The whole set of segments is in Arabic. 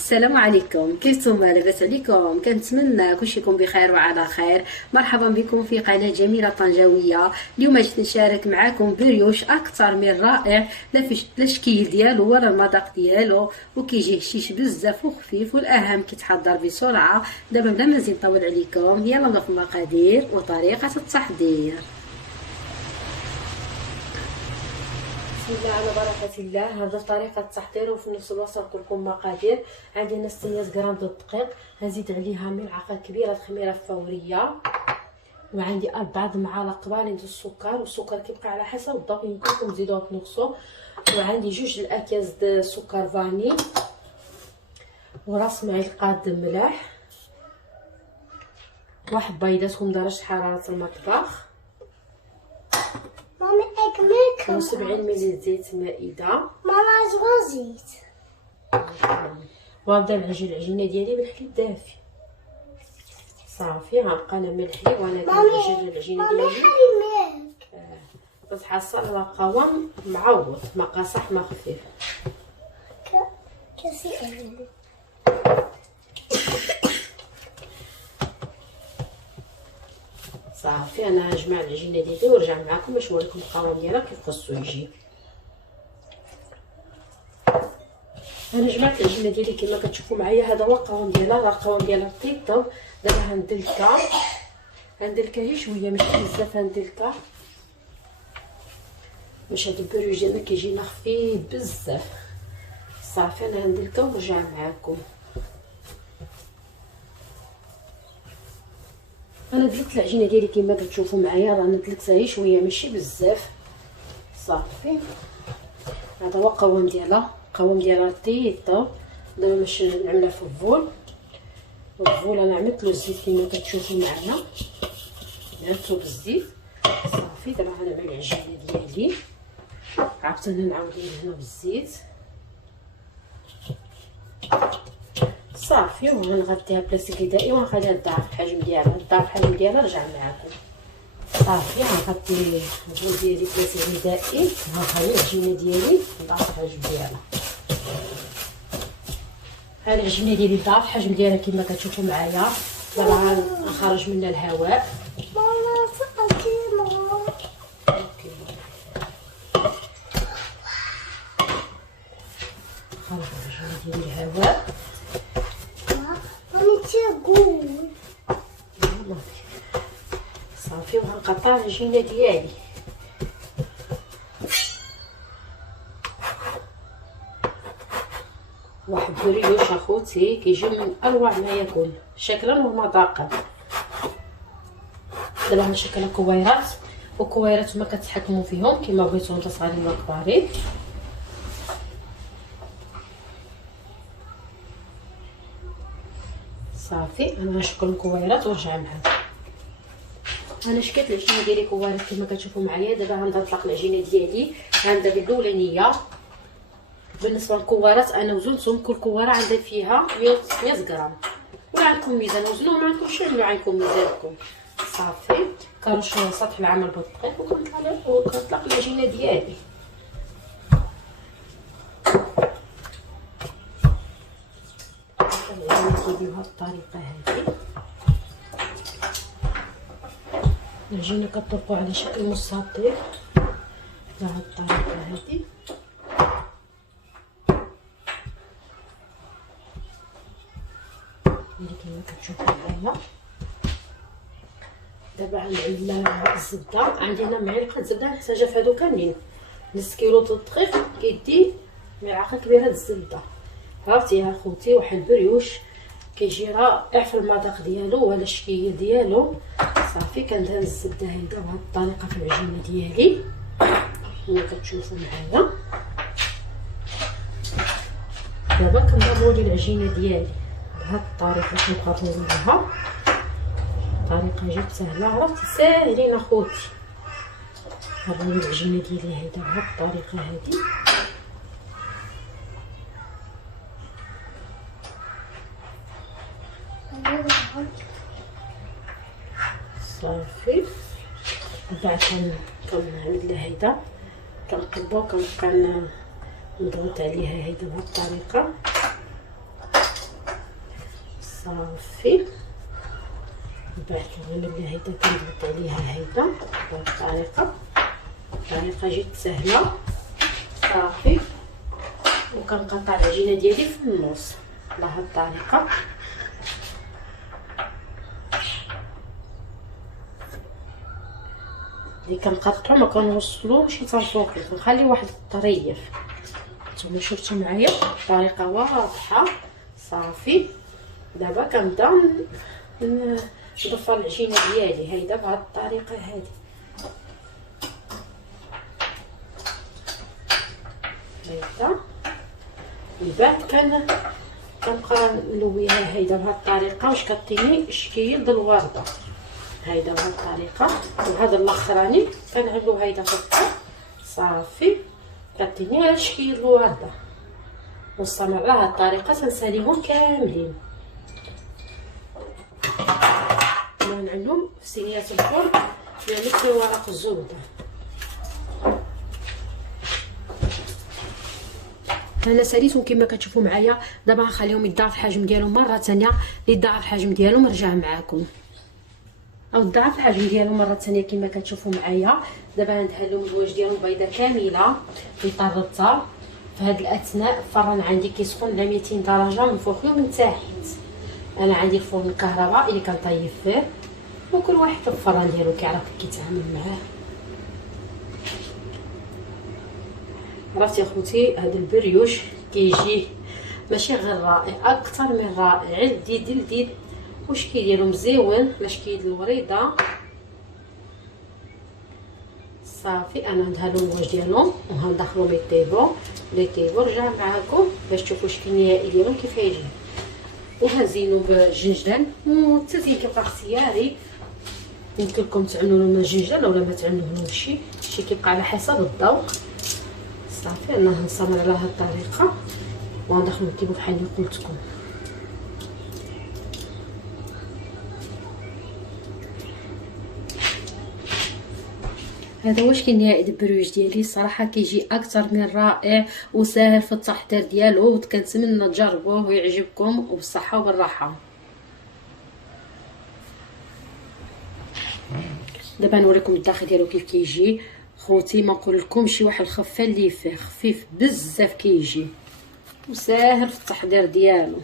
السلام عليكم، كيفتم؟ لاباس عليكم؟ كنتمنى كلشي يكون بخير وعلى خير. مرحبا بكم في قناه جميله طنجاويه. اليوم جيت نشارك معكم بريوش اكثر من رائع، لا في التشكيل ديالو ولا المذاق ديالو، وكيجي هشيش بزاف وخفيف، والاهم كيتحضر بسرعه. دابا بلا ما نزيد نطول عليكم، يلا نبدا في المقادير وطريقه التحضير. بسم الله على بركة الله. هذا طريقة التحضير وفي نفس الوقت نقول لكم مقادير. عندي هنا 600 غرام د الدقيق، هنزيد عليها ملعقة كبيرة خميرة فورية، وعندي 4 معالق كبارين د السكر، والسكر كيبقى على حسب الذوق، يمكنكم تزيدوه تنقصوا. وعندي 2 الاكياس د سكر فاني، وراس معلقة د ملح، 1 بيضتهم درجة حرارة المطبخ، ماما اكمل 70 ملل زيت مائدة. ماما زوا زيت. وغنبدا نعجن العجينه ديالي بالحليب دافي. صافي غنبقى انا من الحليب وانا كنعجن العجينه ماما ديالي حليب تتحصل على قوام معوض، ما قاصح ما خفيف. كاسي اغلي. صافي انا نجمع العجينه ديالي ونرجع معكم باش نوريكم القوام ديالها كيف خصو يجي. انا جمعت العجينه ديالي كما كتشوفوا معايا، هذا هو القوام ديالها. راه القوام ديالها طيب. دابا هندلكها غير شويه، ماشي بزاف، هندلكها باش هاد البروج ديالنا كيجينا خفيف بزاف. صافي انا هندلكها ونرجع معكم. انا دلكت العجينه ديالي كما كتشوفوا معايا، راه دلكتها غير شويه ماشي بزاف. صافي هذا هو القوام ديالها. القوام ديالها طيب. دابا باش نعملها في الفول، والفول انا عملت الزيت كما كتشوفوا معايا، درتو بالزيت. صافي دابا غنعمل العجينه ديالي، عاوتاني نعاود هنا بالزيت. صافي وغنغطيها بلاستيك غذائي وغنخليها تضاعف الحجم ديالها. نرجع معكم. صافي غنغطي الفول ديالي بلاستيك غذائي، غنخلي العجينه ديالي تضاعف الحجم ديالها. ها العجينه ديالي ضاعف الحجم ديالها كما كتشوفوا معايا. دابا غنخرج منها الهواء. ماما صافي ماما. خرج العجينه ديالي الهواء. مامي تيقول. صافي وغنقطع العجينه ديالي. واحد بريوش اخوتي كيجي من اروع ما يكون شكلا ومذاقا. دابا غنشكلها كويرات، وكويرات ما كتحكموا فيهم كما بغيتو نتا، صغارين ولا كبارين. صافي انا غنشكل الكويرات ونرجع معاكم. انا شكلت العجينه ديالي كويرات كما كتشوفوا معايا. دابا غنطلق العجينه ديالي. غنبدا بالاولانيه. بالنسبه للكوارات انا وزنتهم، كل كواره عندها فيها 100 غرام. ولا عندكم ميزان وزنوا، ما عندكمش عملوا عندكم ميزانكم. صافي كنرش سطح العمل بالدقيق وكنطلق العجينه ديالي. العجينه ديالي بهذه الطريقه هذه. العجينه كطرقوا على شكل مستطيل بهذه الطريقه هذه. اللي كما كتشوفوا معايا. دابا غنعمل الزبده. عندي هنا معلقه زبده محتاجه في هادو كاملين. نص كيلو د الدقيق كيدي ملعقه كبيره د الزبده. عرفتي يا خوتي، واحد البريوش كيجي رائع في المذاق ديالو ولا الشكيه ديالو. صافي كندهن الزبده هيدا بهاد الطريقه في العجينه ديالي كما كتشوفوا معايا. دابا كنضربوا العجينه ديالي بهاد الطريقه، كنبقى نضربوها. طريقه جد سهله، عرفتي ساهلين اخوتي. هذه العجينه ديالي هيدا بهاد الطريقه هادي. صافي بعد كنعمل لها هيدا، كنقلبها وكنبقى نضغط عليها هيدا بهاد الطريقه. صافي. من بعد كنغلب ليها هيدا، كنضغط عليها هيدا بهاد الطريقه. الطريقه جد سهله. صافي. وكنقطع العجينه ديالي في النص بهاد الطريقه. اللي كنقطعو ما كنوصلوش حتى الفوق، كنخلي واحد الطريف. نتوما شفتوا معايا الطريقه واضحه. صافي. دابا كنبدا نضفر العجينه ديالي هيدا بهاد الطريقه هادي. هيدا من بعد كنبقى نلويها هيدا بهاد الطريقه. واش كطيني الشكل ديال الورده هيدا بهاد الطريقه. وهذا الاخراني كنعملو هيدا في الطاق. صافي. كطيني على شكل الورده. واستمر على هاد الطريقه تنساليهم كاملين. نعملهم في صينيه الفرن مثل ورق الزبده. انا ساليتهم كما كتشوفوا معايا. دابا غنخليهم يضاعف الحجم ديالهم مره ثانيه. اللي يضاعف الحجم ديالهم نرجع معاكم. او ضاعف الحجم ديالهم مره ثانيه كما كتشوفوا معايا. دابا غندهن لهم الواش ديالهم بيضه كامله مطرطه. في هذه الاثناء الفران عندي كيسخن على 200 درجه من فوق ومن تحت. انا عندي الفرن الكهرباء اللي كنطيب فيه، وكل واحد في الفران ديالو كيعرف كيتعامل معاه. عرفتي اخوتي هذا البريوش كيجي ماشي غير رائع، اكثر من رائع. لذيذ وشكل ديالو مزيون على شكل الوريده. صافي. انا ندهن لهم الواش ديالهم وغندخلهم يطيبوا. رجع معاكم باش تشوفوا الشكل النهائي ديالهم كيف يجي. وهزينو بالجنجلان، والتزيين كيبقى اختياري. يمكن لكم تعملوا لهم الجنجلان ولا ما تعملوهمش، شي كيبقى على حسب الذوق. صافي. انا غنصمر على هاد الطريقه وغندخلو يطيبوا بحال اللي قلت لكم. هذا هو الشكل النهائي ديال البروج ديالي. الصراحه كيجي اكثر من رائع وسهل في التحضير ديالو، وكنتمنى تجربوه ويعجبكم وبالصحه وبالراحه. دابا نوريكم الداخل ديالو كيف كيجي. خوتي ما نقول لكم شي واحد الخفه اللي فيه خفيف بزاف كيجي وساهل في التحضير ديالو.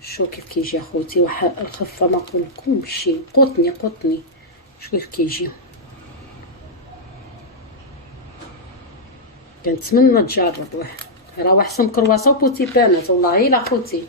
شوف كيف كيجي اخوتي. واحد الخفه ما نقول لكم شي قطني شوف كيف كيجي. كنتمنى تجربوه. راه احسن كرواسون وبوتي بانات والله الا خوتي.